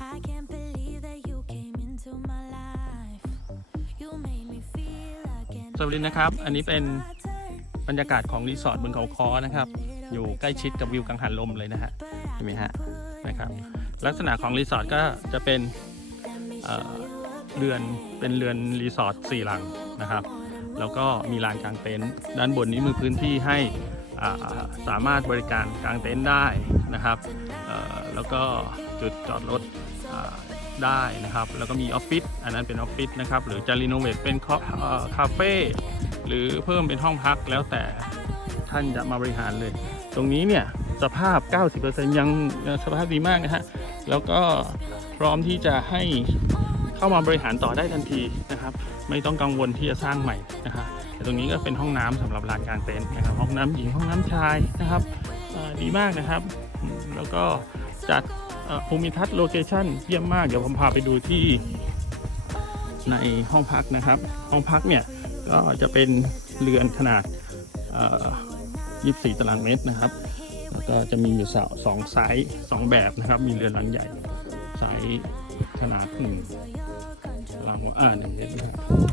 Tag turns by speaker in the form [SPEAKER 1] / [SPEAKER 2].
[SPEAKER 1] I can't believe that you came into my life. You made me feel like an
[SPEAKER 2] สวัสดีนะครับ อันนี้เป็น
[SPEAKER 1] turn.
[SPEAKER 2] บรรยากาศของรีสอร์ทบนเขาคอนะครับ อยู่ใกล้ชิดกับวิวกังหันลมเลยนะฮะเห็นไหมฮะนะครับลักษณะของรีสอร์ทก็จะเป็นเอ่อเรือนเป็นเรือนรีสอร์ทสี่หลังนะครับ แล้วก็มีลานกางเต็นท์ด้านบนนี้มีพื้นที่ให้อ่าสามารถบริการกางเต็นท์ได้ นะครับแล้วก็จุดจอดรถได้นะครับ แล้วก็มีออฟฟิศอันนั้นเป็นออฟฟิศนะครับ หรือจะรีโนเวทเป็นคาเอ่อคาเฟ่หรือเพิ่มเป็นห้องพักแล้วแต่ท่านจะมาบริหารเลย ตรงนี้เนี่ยสภาพ 90%ยังยังสภาพดีมากนะฮะ แล้วก็พร้อมที่จะให้เข้ามาบริหารต่อได้ทันทีนะครับ ไม่ต้องกังวลที่จะสร้างใหม่นะครับแต่ตรงนี้ก็เป็นห้องน้ำสำหรับลานกลางเต็นท์นะครับ ห้องน้ำหญิงห้องน้ำชายนะครับดีมากนะครับ แล้วก็จัดภูมิทัศน์โลเคชั่นเยี่ยมมาก เดี๋ยวผมพาไปดูที่ในห้องพักนะครับ ห้องพักเนี่ย ก็จะเป็นเรือนขนาด 24 ตารางเมตรนะครับ แล้วก็จะมีอยู่สองสองไซส์สองแบบนะครับ มีเรือนหลังใหญ่ ไซส์ขนาดหนึ่งตารางวาอ่าหนึ่งเมตรนะครับ